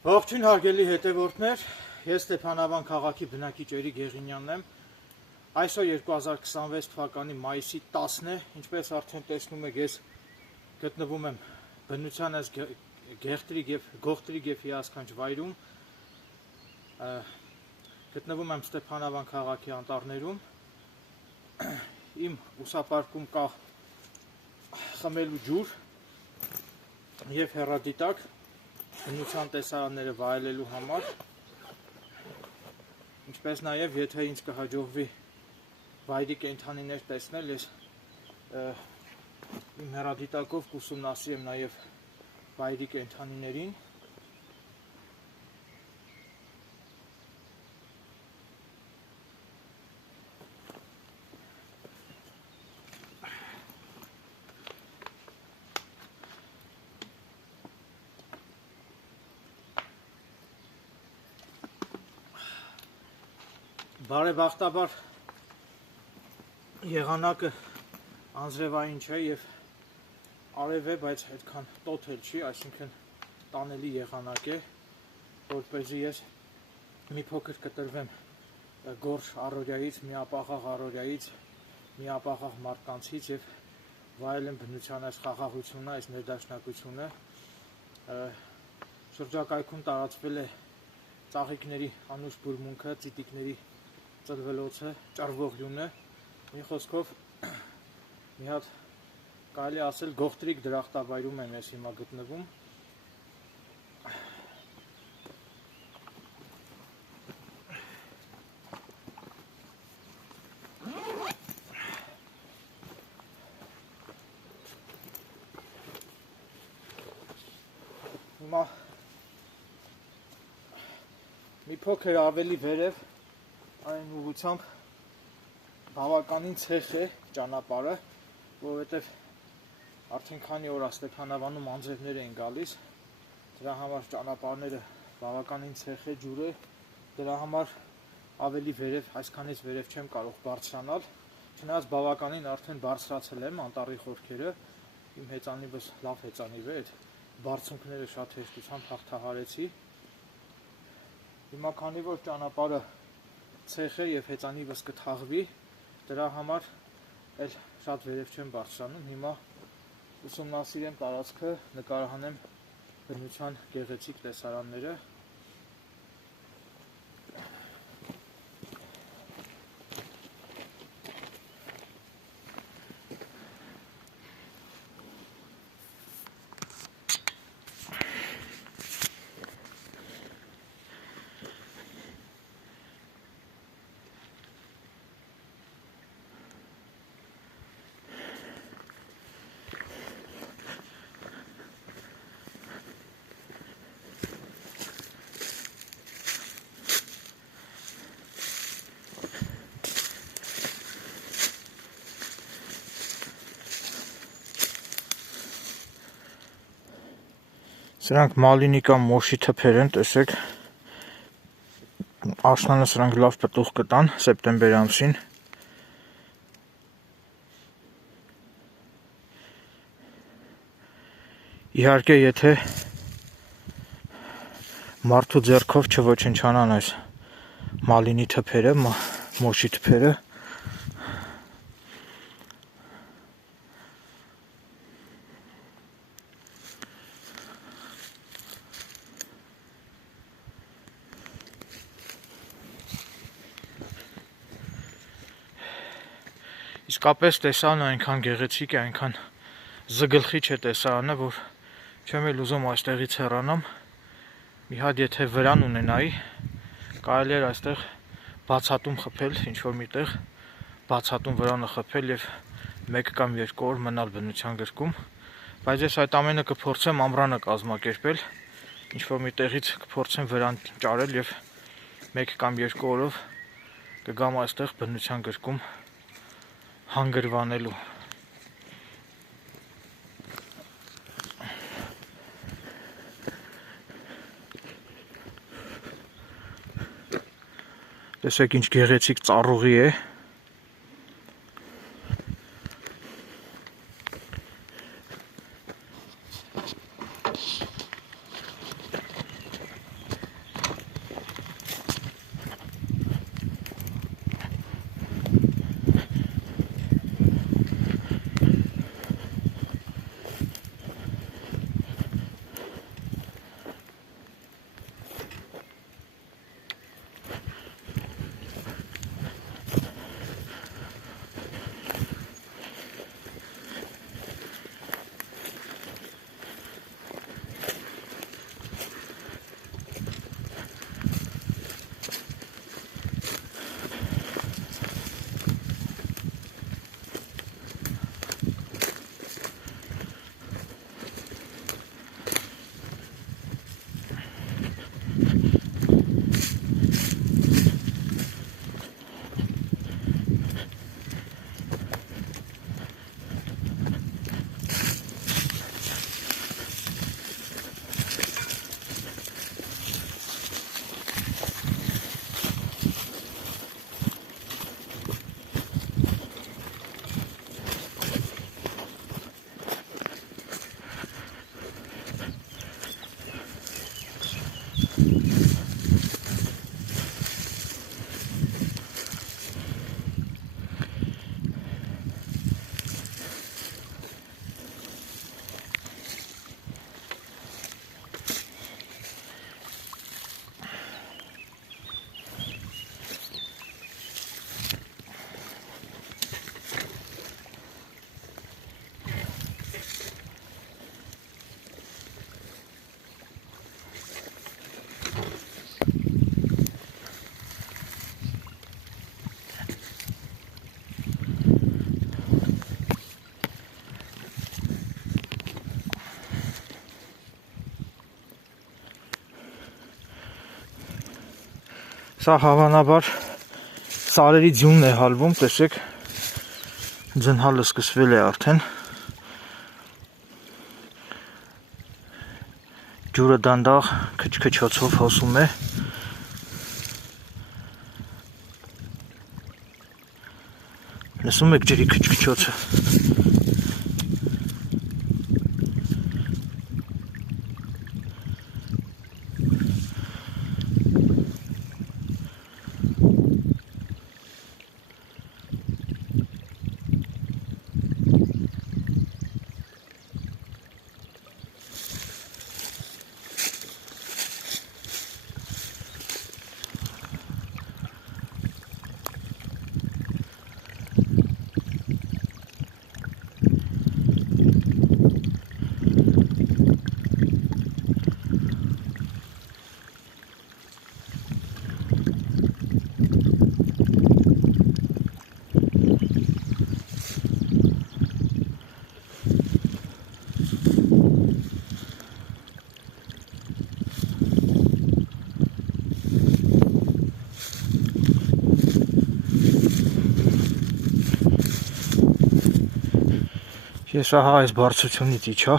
Ողջույն հարգելի հետևորդներ, ես Ստեփանավան քաղաքի բնակիչ Էրիկ Եղինյանն եմ։ Այսօր 2026 թվականի մայիսի 10-ն է, ինչպես արդեն տեսնում եք, ես գտնվում եմ բնության այս գողտրիկ եւ հիասքանչ վայրում։ Գտնվում եմ Ստեփանավան քաղաքի անտառներում։ Իմ ուսապարկում կա խմելու ջուր եւ հեռադիտակ բնության տեսարանները վայելելու համար, ինչպես նաև եթե ինձ կհաջողվի վայրի կենդանիներ տեսնել, ես իմ հեռադիտակով կուսումնասիրեմ նաև վայրի կենդանիներին։ Բարեբախտաբար եղանակը անձրևային չէ եւ արև է, բայց այդքան տոթ էլ չի, այսինքն տանելի եղանակ է, որպեսզի ես մի փոքր կտրվեմ գորշ առօրյայից, միապաղաղ առօրյայից, միապաղաղ մարդկանցից եւ վայելեմ բնության այս խաղաղությունը, այս ներդաշնակությունը։ Շրջակայքում տարածվել է ծաղիկների անուշ բուրմունքը, ծիտիկների ծլվելոցը, ճարվող յունը, մի խոսքով մի հատ կարելի ասել գողտրիկ դրախտավայրում եմ ես հիմա գտնվում։ Հիմա մի փոքր ավելի վերև այն ուղղությամբ բավականին ցեխ է ճանապարհը, որովհետև արդեն քանի օր Ստեփանավանում անձրևներ են գալիս, դրա համար ճանապարհները բավականին ցեխ է, ջուր է, դրա համար ավելի վերև, այսքանից վերև չեմ կարող բարձրանալ, չնայած բավականին արդեն բարձրացել եմ անտառի խորքերը, իմ հեծանիվս լավ հեծանիվ է, այդ բարձունքները շատ հեշտությամբ հաղթահարեցի։ Հիմա քանի որ ճանապարհը ցեխ է եւ հեծանիվս կթաղվի, դրա համար էլ շատ վերև չեմ բարձրանում, հիմա ուսումնասիրեմ տարածքը, նկարահանեմ բնության գեղեցիկ տեսարանները։ Սրանք մալինի կամ մոշի թփեր են, տեսեք, աշնանը սրանք լավ պտուղ կտան սեպտեմբեր ամսին։ Իհարկե, եթե մարդու ձեռքով չոչնչանան այս մալինի թփերը, մոշի թփերը, իսկապես տեսարանը այնքան գեղեցիկ է, այնքան զգլխիչ է տեսարանը, որ չեմ էլ ուզում այստեղից հեռանամ։ Մի հատ եթե վրան ունենայի, կարելի էր այստեղ բացատում խփել, ինչ-որ միտեղ բացատում վրանը խփել եւ 1 կամ 2 օր մնալ բնության գրկում, բայց ես այդ ամենը կփորձեմ ամռանը կազմակերպել, ինչ-որ միտեղից կփորձեմ վրան ճարել եւ 1 կամ 2 օրով կգամ այստեղ բնության գրկում հանգրվանելու։ Տեսեք ինչ գեղեցիկ ծառուղի է։ Սա հավանաբար սարերի ձյունն է հալվում, տեսեք, ձնհալը սկսվել է արդեն, ջուրը դանդաղ քչքչոցով հոսում է, լսում եք ջրի քչքչոցը, Ես ահա այս բարձրությունից իջա,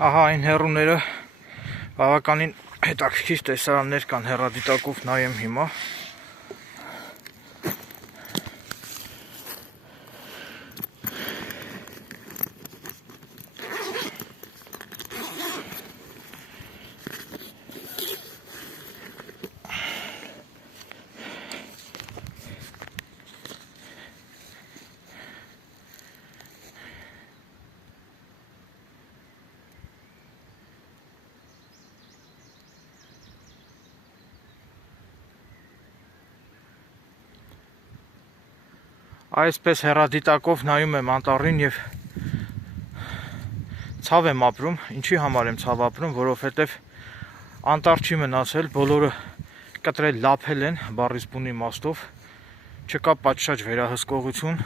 ահա այն հեռուները բավականին հետաքրքիր տեսարաններ կան, հեռադիտակով նայեմ հիմա, այսպես հեռադիտակով նայում եմ անտառին և ցավ եմ ապրում, ինչի համար եմ ցավ ապրում, որովհետև անտառ չի մնացել, բոլորը կտրել լափել են բառիս բուն իմաստով, չկա պատշաճ վերահսկողություն,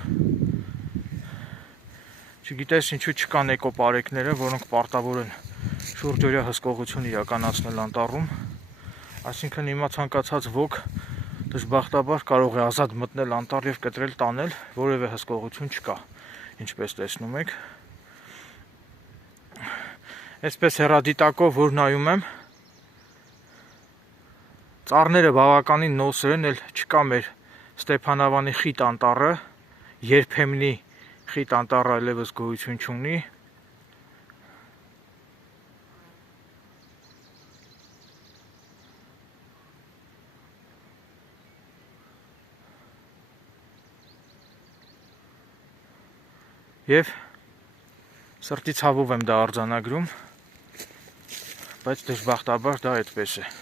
չգիտես ինչու չկան էկոպարեկները, որոնք պարտավոր են շուրջօրյա հսկողություն իրականացնել անտառում, այսինքն հիմա ցանկացած ոք դժբախտաբար կարող է ազատ մտնել անտառ և կտրել տանել, որևէ հսկողություն չկա, ինչպես տեսնում եք, այսպես հեռադիտակով որ նայում եմ, ծառները բավականին նոսր են, էլ չկա մեր Ստեփանավանի խիտ անտառը, երբեմնի խիտ անտառը այլևս գոյություն չունի, և սրտի ցավով եմ դա արձանագրում, բայց դժբախտաբար դա այդպես է։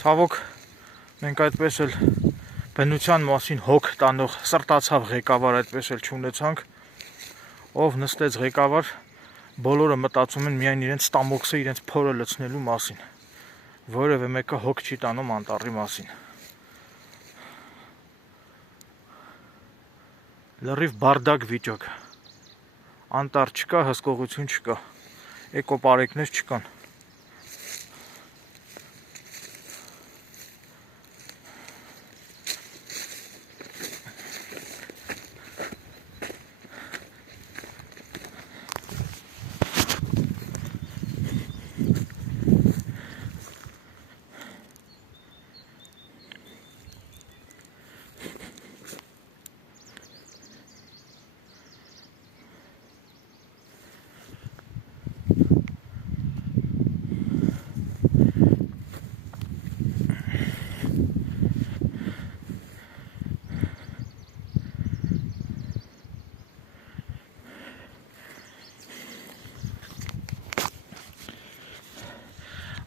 Ցավոք, մենք այդպես էլ բնության մասին հոգ տանող սրտացավ ղեկավար այդպես էլ չունեցանք, ով նստեց ղեկավար, բոլորը մտածում են միայն իրենց ստամոքսը, իրենց փորը լցնելու մասին, որևէ մեկը հոգ չի տանում անտառի մասին։ Լրիվ բարդակ վիճակ, անտառ չկա, հսկողություն չկա, էկոպարեկներ չկան։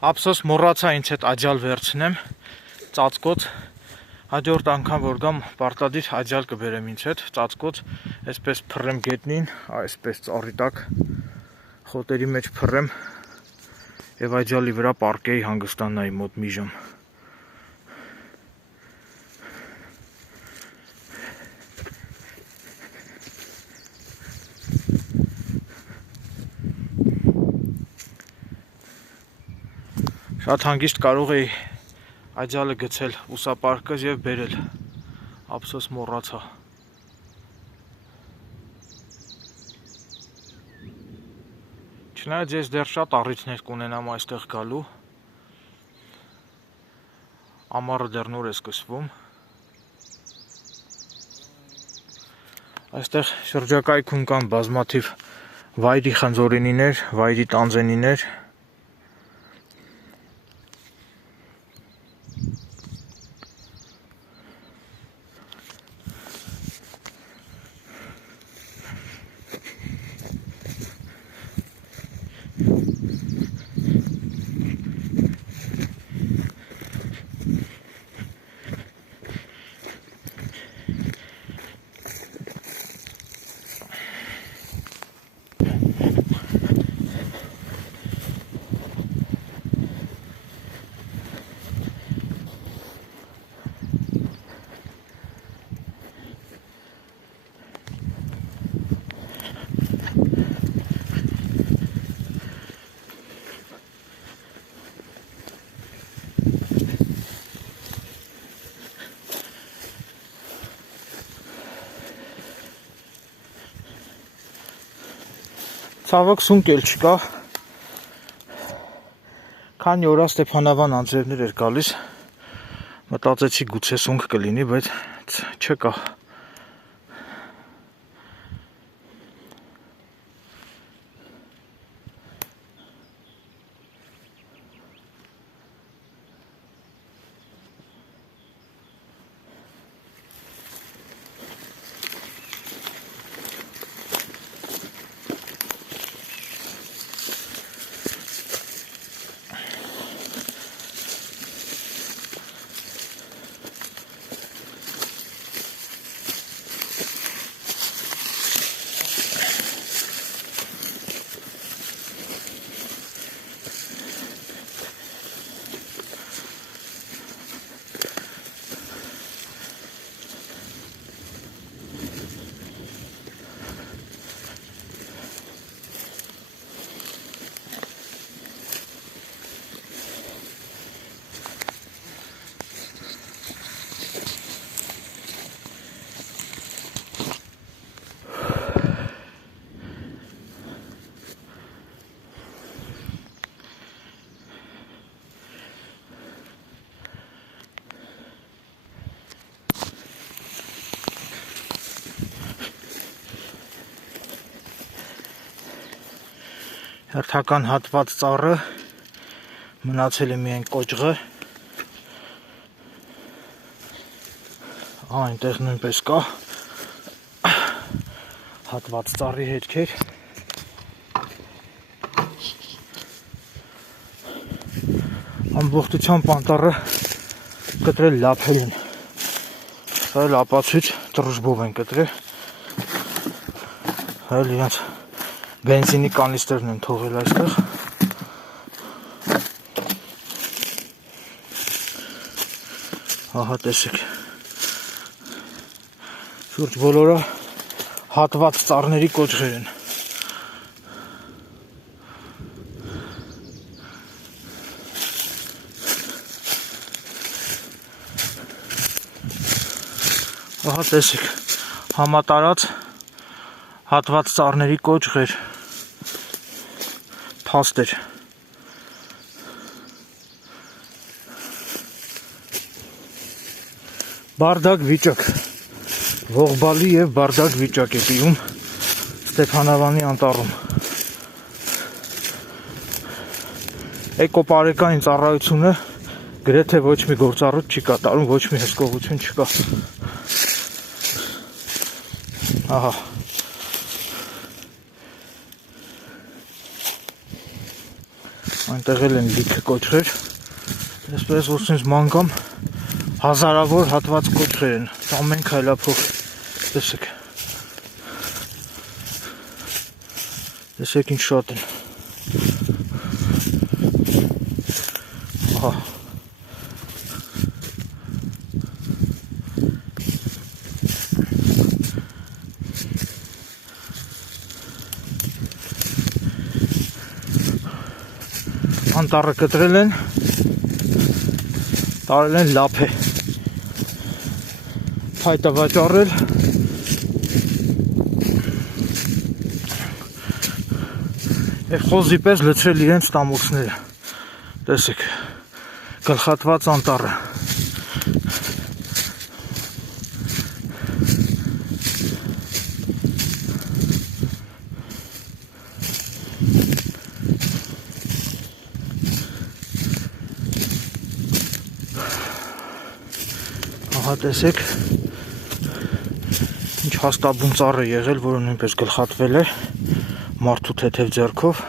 Ափսոս մոռացա ինձ հետ աջալ վերցնեմ, ծածկոց, հաջորդ անգամ որ գամ պարտադիր աջալ կբերեմ ինձ հետ, ծածկոց, այսպես փռեմ գետնին, այսպես ծառի տակ, խոտերի մեջ փռեմ եւ աջալի վրա պարկեի հանգստանայի մոտ մի ժամ։ Շատ հանգիստ կարող էի աջալը գցել ուսապարկս եւ բերել, ափսոս մոռացա։ Չնայած ես դեռ շատ առիթներ կունենամ այստեղ գալու, ամառը դեռ նոր է սկսվում, այստեղ շրջակայքում կան բազմաթիվ վայրի խնձորենիներ, վայրի տանձենիներ, Ցավոք սունկ էլ չկա, քանի օր Ստեփանավան անձրևներ էր գալիս, մտածեցի գուցե սունկ կլինի, բայց չկա։ Հերթական հատված ծառը, մնացել է միայն կոճղը, այնտեղ նույնպես կա հատված ծառի հետքեր, ամբողջությամբ անտառը կտրել լափել են, սա էլ ապացույց տռժբով են կտրել, այլ իրենց բենզինի կանիստերն են թողել այստեղ, ահա տեսեք, շուրջ բոլորը հատված ծառների կոճղեր են, ահա տեսեք, համատարած հատված ծառների կոճղեր, փաստեր, բարդակ վիճակ, ողբալի և բարդակ վիճակ է տիրում Ստեփանավանի անտառում, էկոպարեկային ծառայությունը գրեթե ոչ մի գործառույթ չի կատարում, ոչ մի հսկողություն չկա, ահա, Այնտեղ էլ են լիքը կոճղեր, այսպես որ սենց մանգամ հազարավոր հատված կոճղեր են, ամեն քայլափող, տեսեք, ինչ շատ են, ահա, անտառը կտրել են, տարել են լափ է, փայտը վաճառել, և խոզի պես լցրել իրենց տամոքսները, տեսեք, գլխատված անտառը, ահա տեսեք, ինչ հաստաբուն ծառ է եղել, որը նույնպես գլխատվել է մարդու թեթև ձեռքով։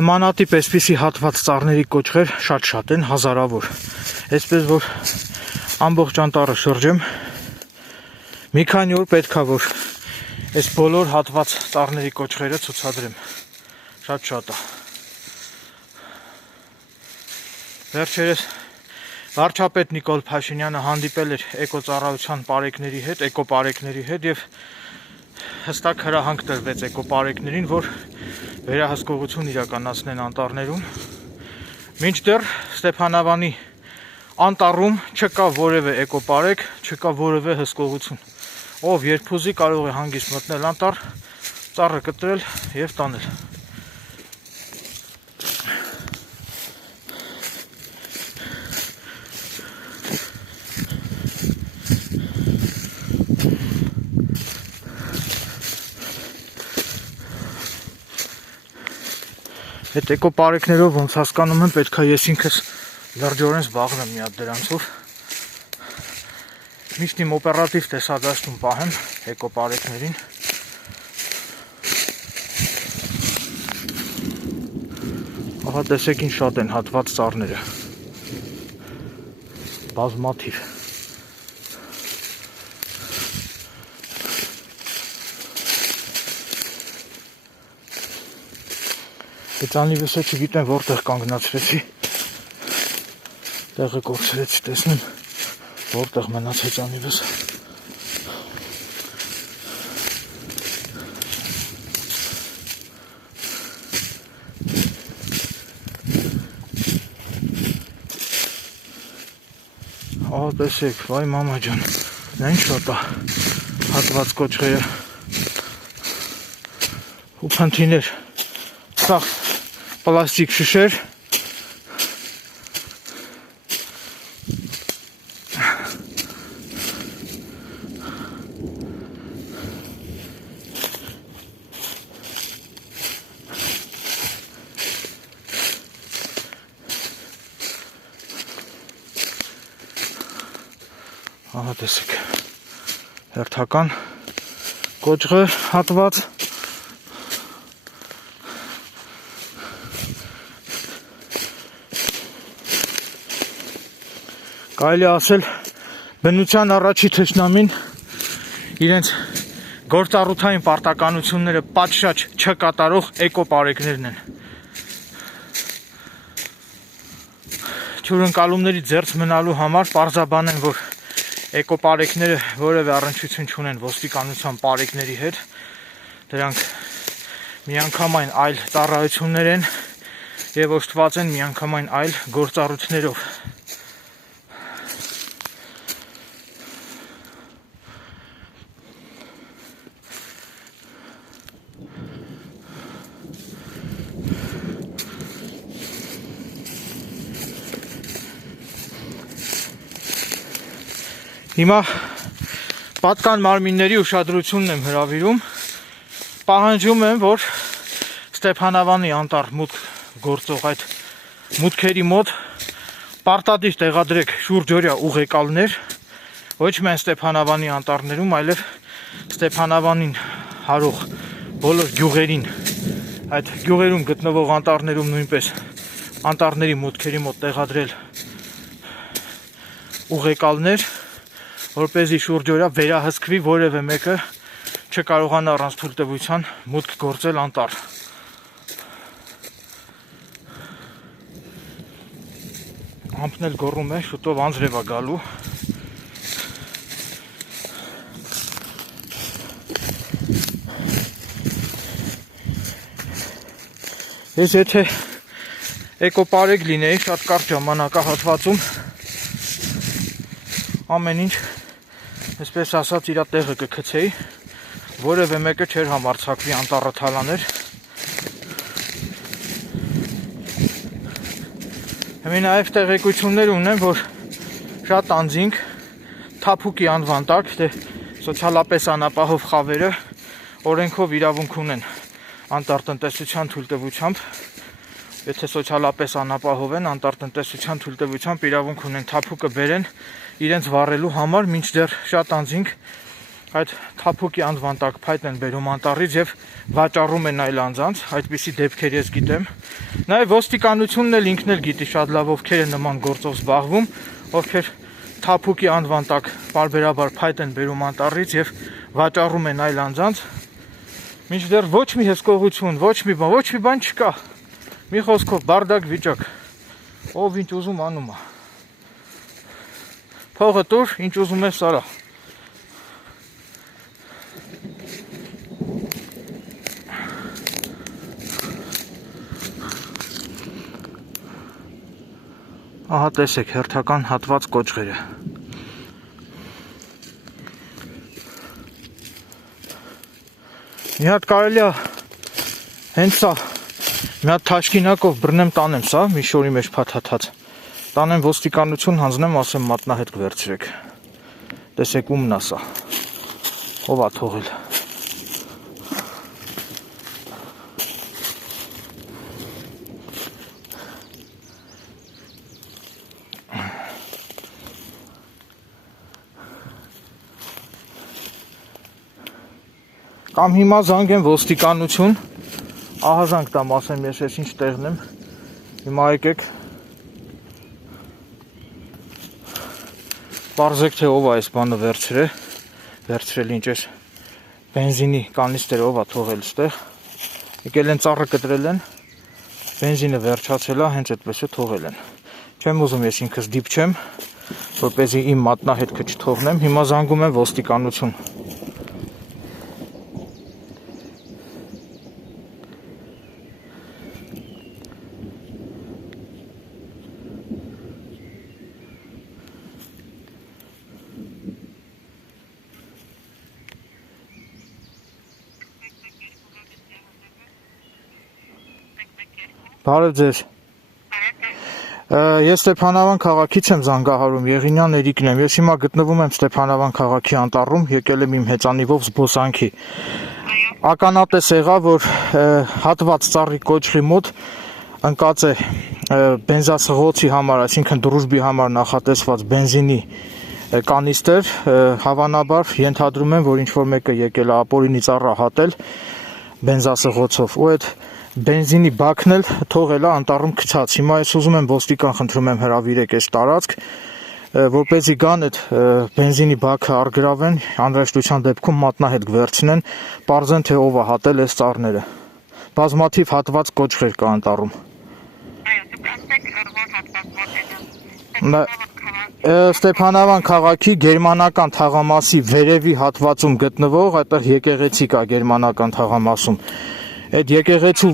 Նմանատիպ այսպիսի հատված ծառների կոճղեր շատ են, հազարավոր, այսպես որ ամբողջ անտառը շրջեմ, մի քանի օր պետք է որ այս բոլոր հատված ծառների կոճղերը ցուցադրեմ, շատ է։ Վերջերս վարչապետ Նիկոլ Փաշինյանը հանդիպել էր էկոծառայության էկոպարեկների հետ և հստակ հրահանգ տրվեց էկոպարեկներին, որ վերահսկողություն իրականացնեն անտառներում։ Մինչդեռ Ստեփանավանի անտառում չկա որևէ էկոպարեկ, չկա որևէ հսկողություն, ով երբ ուզի կարող է հանգիստ մտնել անտառ, ծառը կտրել և տանել։ Այդ էկոպարեկներով ոնց հասկանում եմ, պետք է ես ինքս լրջորեն զբաղվեմ մի հատ դրանցով։ Միշտ իմ օպերատիվ տեսադաշտում պահեմ էկոպարեկներին։ Ահա տեսեք ինչ շատ են հատված ծառները։ Բազմաթիվ։ Հեծանիվսը չգիտեմ որտեղ կանգնացրեցի, տեղը կորցրեցի, տեսնեմ որտեղ մնաց հեծանիվս։ Ահա տեսեք, վայ մամա ջան, նա ինչ շատ է հատված կոճղերը ու փնթիներ, սաղ պլաստիկ շշեր, ահա տեսեք, հերթական կոճղը հատված, կարելի ասել բնության առաջի թշնամին իրենց գործառութային պարտականությունները պատշաճ չկատարող էկոպարեկներն են։ Հյուրընկալումների ձեռք մնալու համար պարզաբան են, որ էկոպարեկները որևէ առնչություն չունեն ոստիկանության պարեկների հետ, դրանք միանգամայն այլ ծառայություններ են և օժտված են միանգամայն այլ գործառույթներով։ Հիմա պատկան մարմինների ուշադրությունն եմ հրավիրում, պահանջում եմ, որ Ստեփանավանի անտառ մուտք գործող այդ մուտքերի մոտ պարտադիր տեղադրեք շուրջօրյա ուղեկալներ, ոչ միայն Ստեփանավանի անտառներում, այլև Ստեփանավանին հարող բոլոր գյուղերին, այդ գյուղերում գտնվող անտառներում նույնպես անտառների մուտքերի մոտ տեղադրել ուղեկալներ, որպեսզի շուրջօրյա վերահսկվի որևէ մեկը չկարողանա առանց թույլտվության մուտք գործել անտառ։ Ամպն էլ գոռում է, շուտով անձրև է գալու։ Ես եթե էկոպարեգ լինեի շատ կարճ ժամանակահատվածում ամեն ինչ, այսպես ասած, իր տեղը կգցեի, որևէ մեկը չէր համարձակվի անտառը թալաներ։ Հիմա նաև տեղեկություններ ունեմ, որ շատ անձինք թափուկի անվան տակ, թե սոցիալապես անապահով խավերը օրենքով իրավունք ունեն անտառտնտեսության թույլտվությամբ, եթե սոցիալապես անապահով են, անտառտնտեսության թույլտվությամբ իրավունք ունեն թափուկը բերեն իրենց վառելու համար, մինչդեռ շատ անձինք այդ թափուկի անվան տակ փայտ են բերում անտառից եւ վաճառում են այլ անձանց, այդպիսի դեպքեր ես գիտեմ։ Նաեւ ոստիկանությունն էլ ինքն էլ գիտի շատ լավ ովքեր են նման գործով զբաղվում, ովքեր թափուկի անվան տակ բարբերաբար փայտ են բերում անտառից եւ վաճառում են այլ անձանց, մինչդեռ ոչ մի հսկողություն, ոչ մի բան չկա։ Մի խոսքով բարդակ վիճակ, ով ինչ ուզում անում է, փողը տուր, ինչ ուզում ես արա։ Ահա տեսեք հերթական հատված կոճղերը։ Մի հատ կարելի է հենց սա մի հատ թաշկինակով բռնեմ տանեմ սա, մի շորի մեջ փաթաթած։ Տանեմ ոստիկանություն հանձնեմ, ասեմ մատնահետ կվերցրեք։ Տեսեք ումն է սա։ Ով է թողել։ Կամ հիմա զանգեմ ոստիկանություն, ահազանգ տամ, ասեմ ես ինչ տեղն եմ, հիմա եկեք, պարզեք թե ով է այս բանը վերցրել ինչ ես բենզինի կանիստերը ով է թողել ստեղ, եկել են ծառը կտրել են, բենզինը վերջացել է, հենց այդպես է թողել են, չեմ ուզում ես ինքս դիպչեմ, որպեսզի իմ մատնահետքը չթողնեմ, հիմա զանգում եմ ոստիկանություն։ Բարև ձեզ, ես Ստեփանավան քաղաքից եմ զանգահարում, Եղինյան Էրիկն եմ, ես հիմա գտնվում եմ Ստեփանավան քաղաքի անտառում, եկել եմ իմ հեծանիվով զբոսանքի, ականատես եղա, որ հատված ծառի կոճղի մոտ ընկած է բենզասղոցի համար, այսինքն դրուժբի համար նախատեսված բենզինի կանիստեր, հավանաբար ենթադրում եմ, որ ինչ-որ մեկը եկել է ապօրինի ծառը հատել բենզասղոցով, ու այդ բենզինի բաքն էլ թողել է անտառում գցած։ Հիմա ես ուզում եմ ոստիկան խնդրում եմ հրավիրեք այս տարածք, որպեսզի գան այդ բենզինի բաքը առգրավեն, անհրաժեշտության դեպքում մատնահետ կվերցնեն, պարզեն թե ով է հատել այս ծառները։ Բազմաթիվ հատված կոճղեր կա անտառում։ Ստեփանավան քաղաքի գերմանական թաղամասի վերևի հատվածում գտնվող, այդտեղ եկեղեցի կա գերմանական թաղամասում։ Այդ եկեղեցու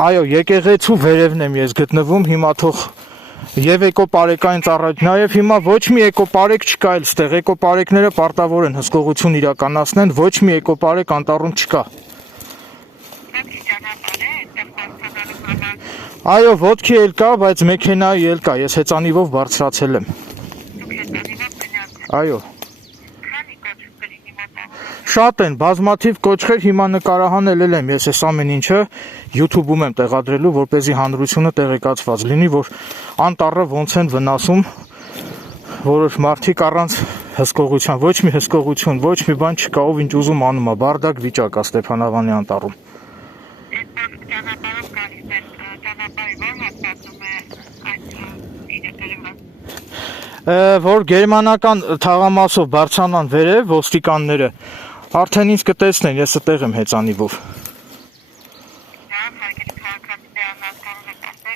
Այո, եկեղեցու վերևն եմ ես գտնվում, հիմա թող եւ էկոպարեկային ծառայություն, նաեւ հիմա ոչ մի էկոպարեկ չկա այլ ստեղ, էկոպարեկները պարտավոր են հսկողություն իրականացնեն, ոչ մի էկոպարեկ անտառում չկա։ Այո, ոտքի էլ կա, բայց մեքենայի էլ կա, ես հեծանիվով բարձրացել եմ։ Այո։ Շատ են, բազմաթիվ կոճղեր, հիմա նկարահանել եմ ես այս ամեն ինչը YouTube-ում եմ տեղադրելու, որպեսզի հանրությունը տեղեկացված լինի, որ անտառը ոնց են վնասում որոշ մարդիկ առանց հսկողության, ոչ մի հսկողություն, ոչ մի բան չկա, ով ինչ ուզում անում է, բարդակ վիճակ է Ստեփանավանի անտառում։ Որ գերմանական թաղամասով բարձրանան վերև ոստիկանները, արդեն ինձ կտեսնեն, ես այդտեղ եմ հեծանիվով։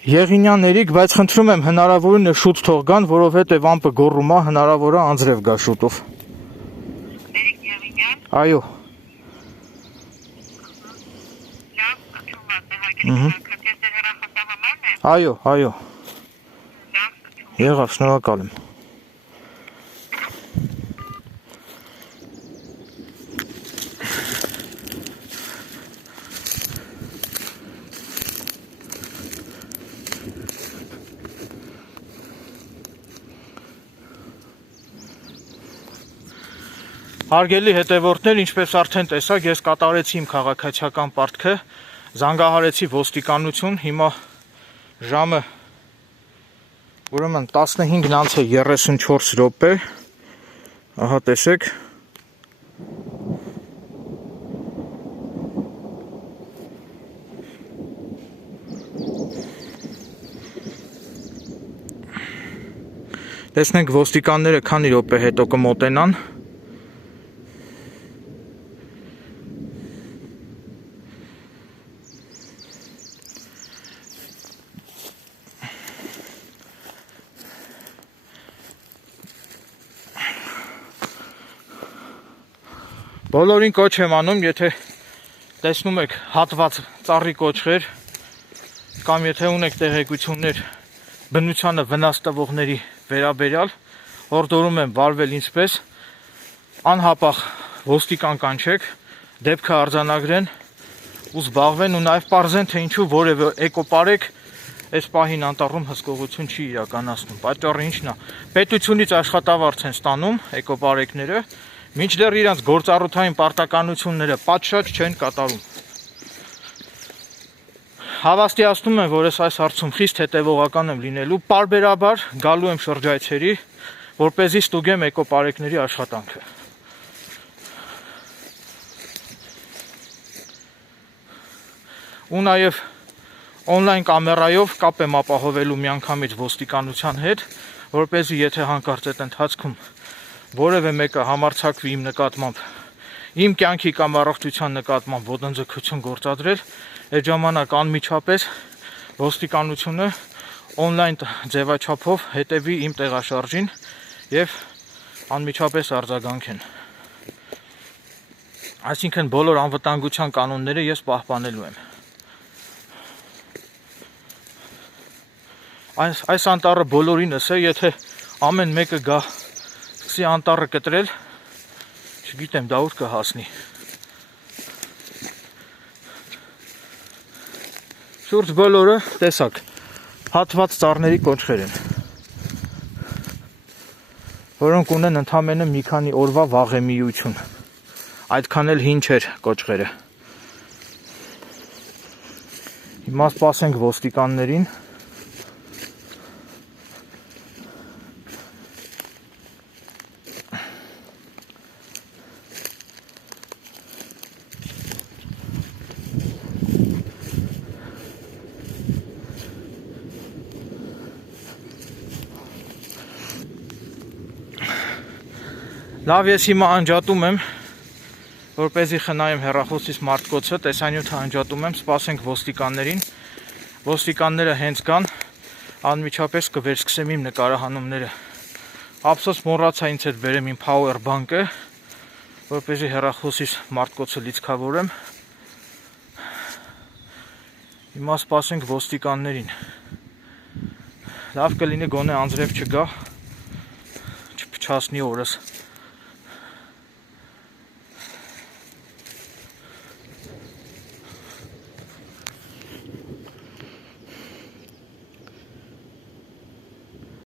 Եղինյաներիկ, բայց խնդրում եմ հնարավորինս շուտ թող գան, որովհետև ամպը գոռում է, հնարավոր է անձրև գա շուտով։ Այո։ Այո։ Եղավ, շնորհակալ եմ։ Հարգելի հետևորդներ, ինչպես արդեն տեսաք, ես կատարեցի իմ քաղաքացիական պարտքը, զանգահարեցի ոստիկանություն, հիմա ժամը ուրեմն 15:34 րոպե, ահա տեսեք, տեսնենք ոստիկանները քանի րոպե հետո կմոտենան։ Բոլորին կոչ եմ անում, եթե տեսնում եք հատված ծառի կոչղեր կամ եթե ունեք տեղեկություններ բնությանը վնաս տվողների վերաբերյալ, հորդորում եմ վարվել ինչպես, անհապաղ ոստիկան կանչեք, դեպքը արձանագրեն ու զբաղվեն ու նաև պարզեն, թե ինչու որևէ էկոպարեկ այս պահին անտառում հսկողություն չի իրականացնում։ Պատճառը ինչն է, պետությունից աշխատավարձ են ստանում էկոպարեկները, մինչդեռ իրանց գործառութային պարտականությունները պատշաճ չեն կատարում։ Հավաստիացնում եմ, որ այս հարցում խիստ հետևողական եմ լինելու, պարբերաբար գալու եմ շրջայցերի, որպեսզի ստուգեմ էկոպարեկների աշխատանքը։ Ու նաև օնլայն կամերայով կապ եմ ապահովելու միանգամից ոստիկանության հետ, որպեսզի եթե հանկարծ այդ ընթացքում որևէ մեկը համարձակվի իմ նկատմամբ, իմ կյանքի կամ առողջության նկատմամբ ոտնձգություն գործադրել, այդ ժամանակ անմիջապես ոստիկանությունը օնլայն ձևաչափով հետևի իմ տեղաշարժին եւ անմիջապես արձագանքեն։ Այսինքն բոլոր անվտանգության կանոնները ես պահպանելու եմ։ Այս անտառը բոլորինս է, եթե ամեն մեկը գա սկսի անտառը կտրել, չգիտեմ դա ուր կհասնի։ Շուրջ բոլորը, տեսակ, հատված ծառների կոչղեր են, որոնք ունեն ընդամենը մի քանի օրվա վաղեմիություն, այդքան էլ հին չէր կոչղերը։ Հիմա սպասենք ոստիկաններին։ Լավ, ես հիմա անջատում եմ, որպեսզի խնայեմ հեռախոսից մարտկոցը, տեսանյութը անջատում եմ, սպասենք ոստիկաններին, ոստիկանները հենց կան, անմիջապես կվերսկսեմ իմ նկարահանումները, ափսոս մոռացա ինձ հետ բերեմ իմ power bank-ը, որպեսզի հեռախոսից մարտկոցը լիցքավորեմ, հիմա սպասենք ոստիկաններին, լավ կլինի գոնե անձրև չգա, չփչացնի օրս։